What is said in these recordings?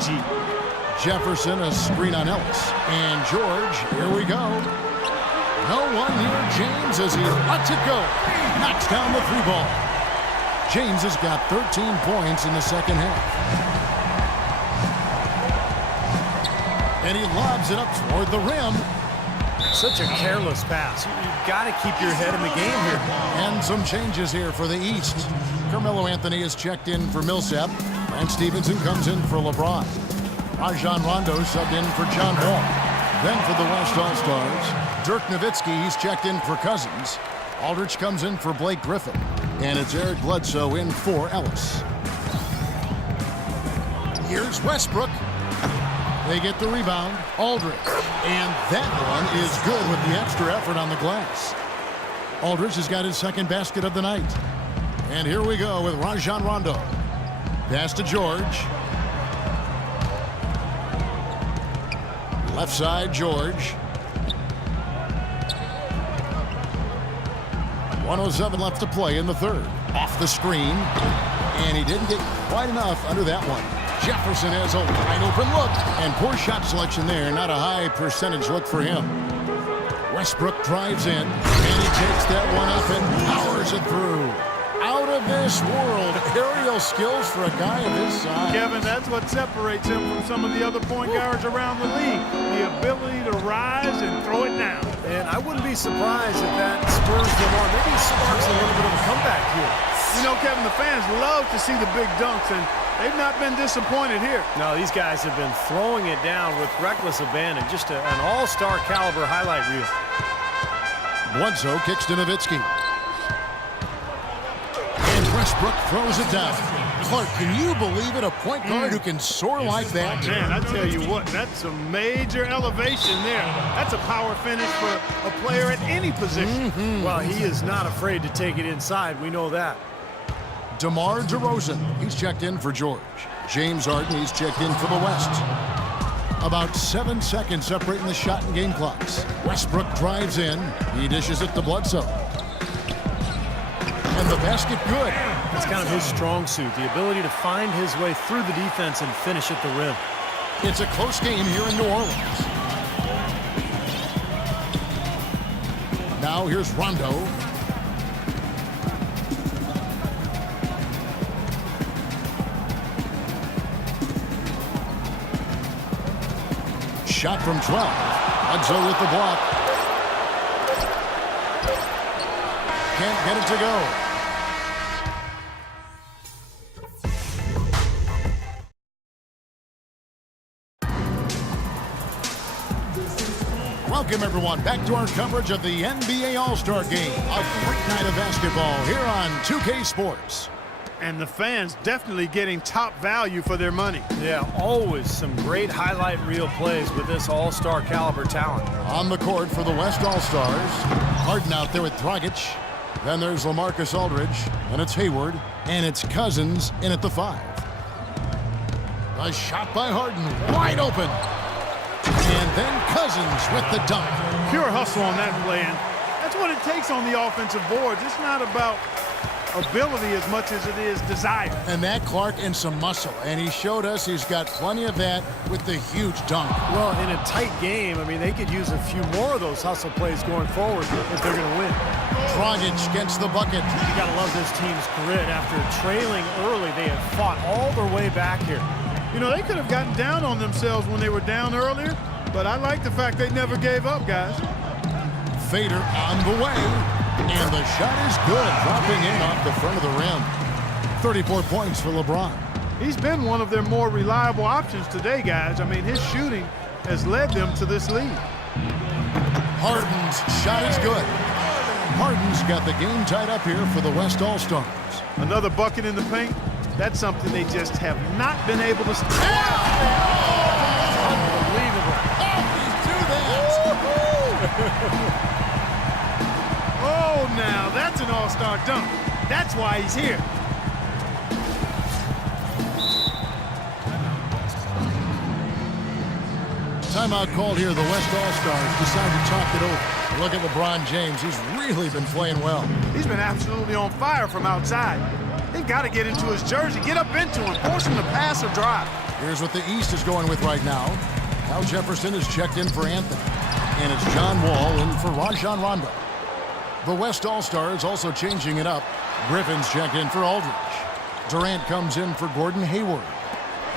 energy. Jefferson, a screen on Ellis. And George, here we go. No one near James as he lets it go. Knocks down the three ball. James has got 13 points in the second half. And he lobs it up toward the rim. Such a careless pass. You've got to keep your head in the game here. And some changes here for the East. Carmelo Anthony is checked in for Millsap. And Stevenson comes in for LeBron. Rajon Rondo subbed in for John Wall. Then for the West All-Stars, Dirk Nowitzki, he's checked in for Cousins. Aldridge comes in for Blake Griffin. And it's Eric Bledsoe in for Ellis. Here's Westbrook. They get the rebound. Aldridge. And that one is good with the extra effort on the glass. Aldridge has got his second basket of the night. And here we go with Rajon Rondo. Pass to George. Left side, George. 1:07 left to play in the third. Off the screen. And he didn't get quite enough under that one. Jefferson has a wide open look. And poor shot selection there. Not a high percentage look for him. Westbrook drives in. And he takes that one up and powers it through. Out of this world. Aerial skills for a guy of his size. Kevin, that's what separates him from some of the other point guards around the league. The ability to rise and throw it down. And I wouldn't be surprised if that spurs them on. Maybe sparks a little bit of a comeback here. You know, Kevin, the fans love to see the big dunks, and they've not been disappointed here. No, these guys have been throwing it down with reckless abandon. Just an all-star caliber highlight reel. Bledsoe kicks to Nowitzki. And Westbrook throws it down. Clark, can you believe it? A point guard who can soar like that? Man, I tell you what, that's a major elevation there. That's a power finish for a player at any position. Well, he is not afraid to take it inside. We know that. DeMar DeRozan, he's checked in for George. James Harden, he's checked in for the West. About 7 seconds separating the shot and game clocks. Westbrook drives in. He dishes it to Bledsoe. And the basket good. That's kind of his strong suit, the ability to find his way through the defense and finish at the rim. It's a close game here in New Orleans. Now here's Rondo. Shot from 12. Bledsoe with the block. Can't get it to go. Welcome, everyone, back to our coverage of the NBA All-Star Game. A great night of basketball here on 2K Sports. And the fans definitely getting top value for their money. Yeah, always some great highlight reel plays with this all-star caliber talent. On the court for the West All-Stars. Harden out there with Dragic. Then there's LaMarcus Aldridge. And it's Hayward. And it's Cousins in at the 5. A shot by Harden. Wide open. And then Cousins with the dunk. Pure hustle on that play. And that's what it takes on the offensive boards. It's not about ability as much as it is desire. And that, Clark, and some muscle. And he showed us he's got plenty of that with the huge dunk. Well, in a tight game, I mean, they could use a few more of those hustle plays going forward if they're going to win. Dragic gets the bucket. You got to love this team's grit. After trailing early, they have fought all their way back here. You know, they could have gotten down on themselves when they were down earlier, but I like the fact they never gave up, guys. Fader on the way. And the shot is good, dropping in off the front of the rim. 34 points for LeBron. He's been one of their more reliable options today, guys. I mean, his shooting has led them to this lead. Harden's shot is good. Harden's got the game tied up here for the West All-Stars. Another bucket in the paint. That's something they just have not been able to stop. Unbelievable. Oh, now that's an all-star dunk. That's why he's here. Timeout called here. The West All-Stars decide to talk it over. Look at LeBron James. He's really been playing well. He's been absolutely on fire from outside. They've got to get into his jersey, get up into him, force him to pass or drive. Here's what the East is going with right now. Al Jefferson is checked in for Anthony. And it's John Wall in for Rajon Rondo. The West All-Stars also changing it up. Griffin's checked in for Aldridge. Durant comes in for Gordon Hayward.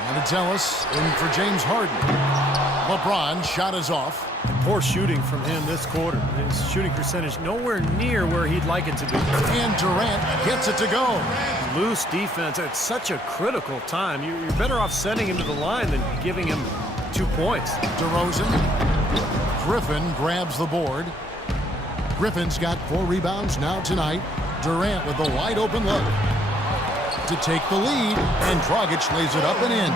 And it's Ellis in for James Harden. LeBron's shot is off. Poor shooting from him this quarter. His shooting percentage nowhere near where he'd like it to be. And Durant gets it to go. Loose defense at such a critical time. You're better off sending him to the line than giving him 2 points. DeRozan. Griffin grabs the board. Griffin's got 4 rebounds now tonight. Durant with a wide open look to take the lead, and Dragic lays it up and in.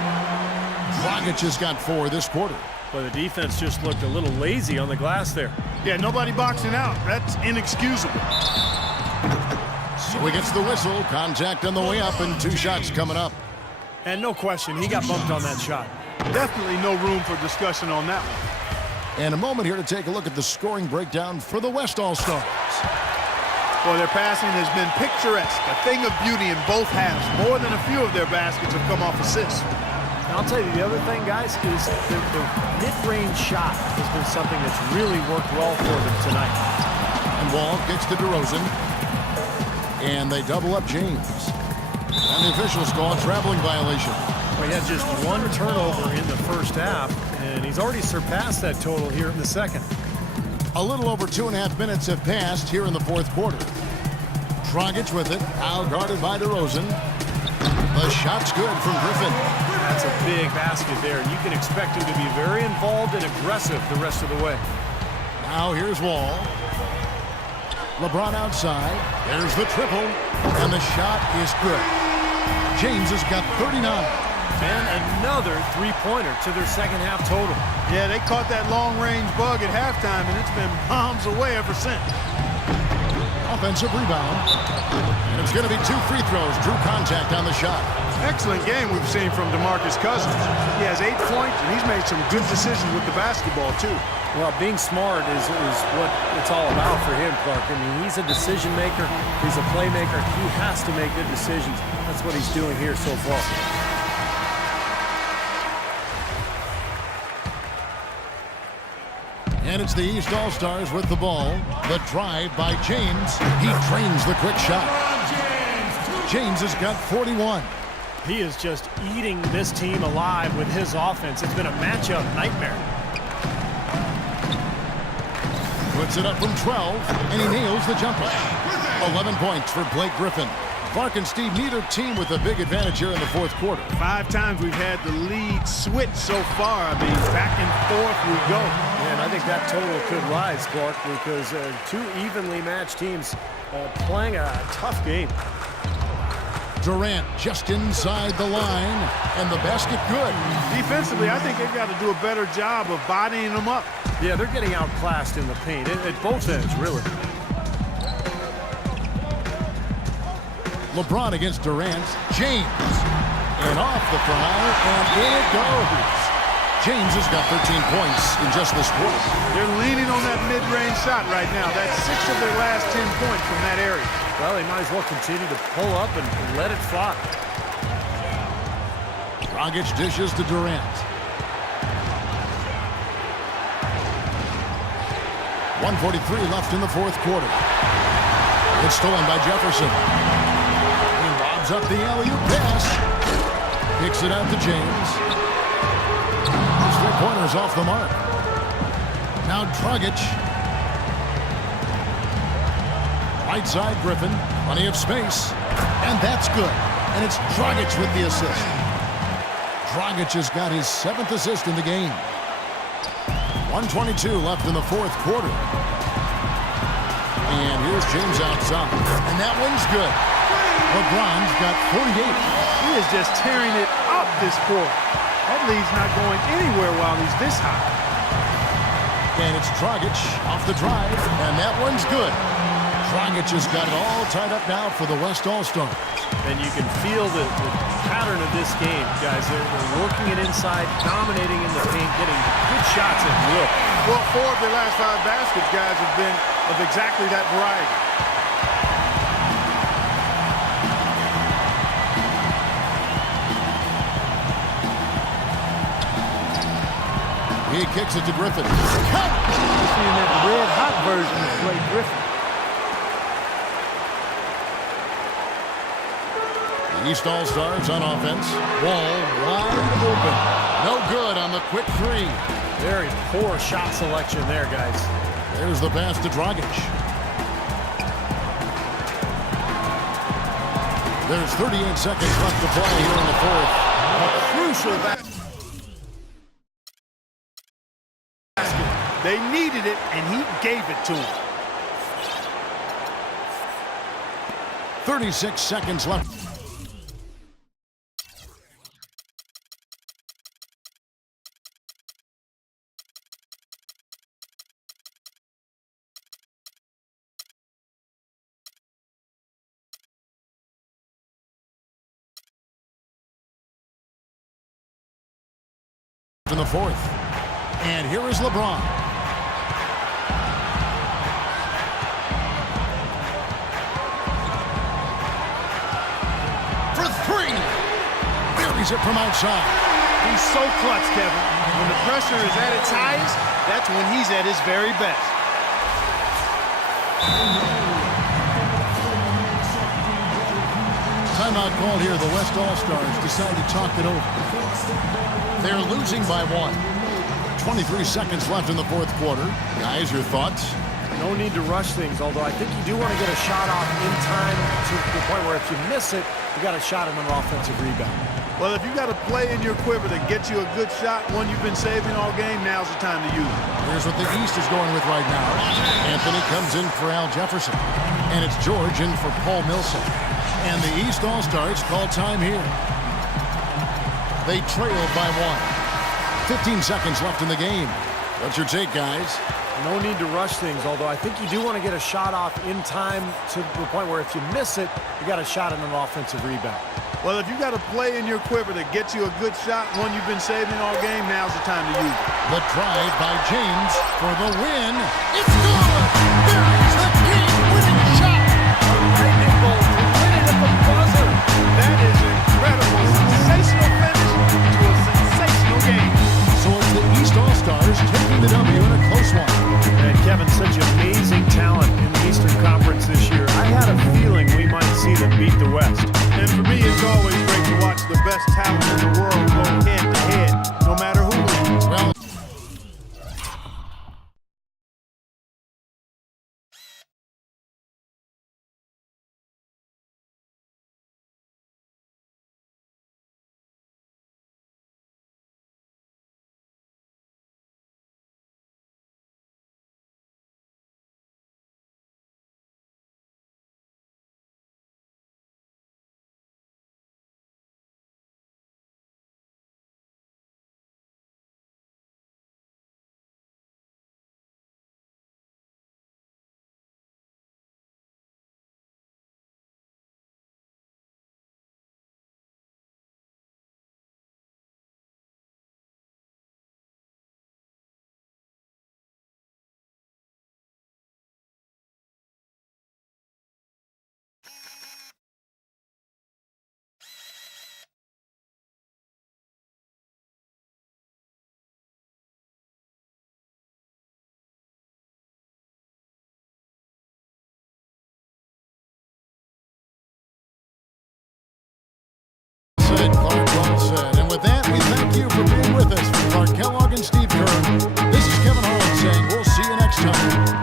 Dragic has got 4 this quarter. But the defense just looked a little lazy on the glass there. Yeah, nobody boxing out. That's inexcusable. So he gets the whistle. Contact on the way up, and 2 shots coming up. And no question, he got bumped on that shot. Definitely no room for discussion on that one. And a moment here to take a look at the scoring breakdown for the West All-Stars. Well, their passing has been picturesque, a thing of beauty in both halves. More than a few of their baskets have come off assists. And I'll tell you, the other thing, guys, is the mid-range shot has been something that's really worked well for them tonight. And Wall gets to DeRozan. And they double up James. And the officials call a traveling violation. Well, he had just 1 turnover in the first half, and he's already surpassed that total here in the second. A little over 2.5 minutes have passed here in the fourth quarter. Dragic with it, now guarded by DeRozan. The shot's good from Griffin. That's a big basket there, and you can expect him to be very involved and aggressive the rest of the way. Now here's Wall. LeBron outside. There's the triple, and the shot is good. James has got 39. And another 3-pointer to their second half total. Yeah, they caught that long-range bug at halftime, and it's been bombs away ever since. Offensive rebound. And it's going to be 2 free throws. Drew contact on the shot. Excellent game we've seen from DeMarcus Cousins. He has 8 points, and he's made some good decisions with the basketball, too. Well, being smart is what it's all about for him, Clark. I mean, he's a decision maker. He's a playmaker. He has to make good decisions. That's what he's doing here so far. And it's the East All-Stars with the ball. The drive by James. He trains the quick shot. James has got 41. He is just eating this team alive with his offense. It's been a matchup nightmare. Puts it up from 12, and he nails the jumper. 11 points for Blake Griffin. Clark and Steve, neither team with a big advantage here in the fourth quarter. 5 times we've had the lead switch so far. I mean, back and forth we go. And I think that total could rise, Clark, because 2 evenly matched teams playing a tough game. Durant just inside the line, and the basket good. Defensively, I think they've got to do a better job of bodying them up. Yeah, they're getting outclassed in the paint at both ends, really. LeBron against Durant. James. And off the foul, and in it goes. James has got 13 points in just this quarter. They're leaning on that mid-range shot right now. That's 6 of their last 10 points from that area. Well, they might as well continue to pull up and let it fly. Dragic dishes to Durant. 1:43 left in the fourth quarter. It's stolen by Jefferson. He lobs up the alley-oop pass. Kicks it out to James. His 3-pointers off the mark. Now Dragic. Right side Griffin. Plenty of space. And that's good. And it's Dragic with the assist. Dragic has got his 7th assist in the game. 1:22 left in the fourth quarter. And here's James outside. And that one's good. LeBron's got 48. He is just tearing it up this quarter. That lead's not going anywhere while he's this high. And it's Dragic off the drive. And that one's good. Dragic has got it all tied up now for the West All-Stars. And you can feel the pattern of this game, guys. They're working it inside, dominating in the paint, getting good shots at will. Well, 4 of their last 5 baskets, guys, have been of exactly that variety. He kicks it to Griffin. You're seeing that red-hot version of Blake Griffin. The East All-Stars on offense. Wall wide open. No good on the quick three. Very poor shot selection there, guys. There's the pass to Dragic. There's 38 seconds left to play here in the fourth. A crucial basket. They needed it, and he gave it to them. 36 seconds left. In the fourth. And here is LeBron. For three. Buries it from outside. He's so clutch, Kevin. When the pressure is at its highest, that's when he's at his very best. Timeout call here. The West All-Stars decide to talk it over. They're losing by 1. 23 seconds left in the fourth quarter. Guys, your thoughts? No need to rush things, although I think you do want to get a shot off in time to the point where if you miss it, you got a shot at an offensive rebound. Well, if you got a play in your quiver that gets you a good shot, one you've been saving all game, now's the time to use it. Here's what the East is going with right now. Anthony comes in for Al Jefferson. And it's George in for Paul Millsap. And the East All-Stars call time here. They trail by 1. 15 seconds left in the game. What's your take, guys? No need to rush things, although I think you do want to get a shot off in time to the point where if you miss it, you got a shot at an offensive rebound. Well, if you got a play in your quiver that gets you a good shot, one you've been saving all game, now's the time to use it. The drive by James for the win. It's good! There's the game-winning shot! Lightning bolt to win it at the buzzer. That is incredible. Sensational finish to a sensational game. So it's the East All-Stars taking the W in a close one. And Kevin, such amazing talent in the Eastern Conference this year. I had a feeling we might see them beat the West. And for me, it's always great to watch the best talent in the world go head-to-head, no matter who wins. Well, said, Clark well said. And with that, we thank you for being with us. For Clark Kellogg and Steve Kerr, this is Kevin Harlan saying we'll see you next time.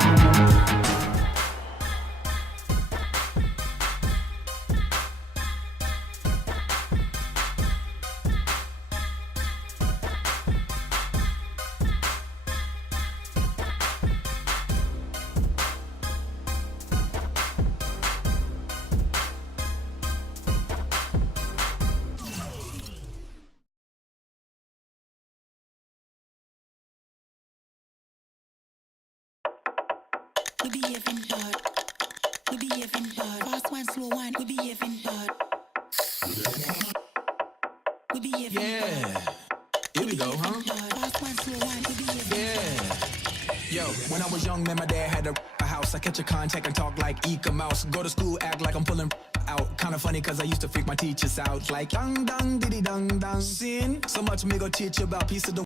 We behaving bad. We behaving bad. Fast one, slow one. We behaving bad. We behaving Yeah. Here we go, huh? bad. Fast one, slow one. We behaving Yeah. Yo, when I was young, man, my dad had a house. I catch a contact and talk like Eka Mouse. Go to school, act like I'm pulling out. Kinda funny, cause I used to freak my teachers out. Like, dang, dang, diddy, dang, dang. Sin. So much me go teach you about piece of the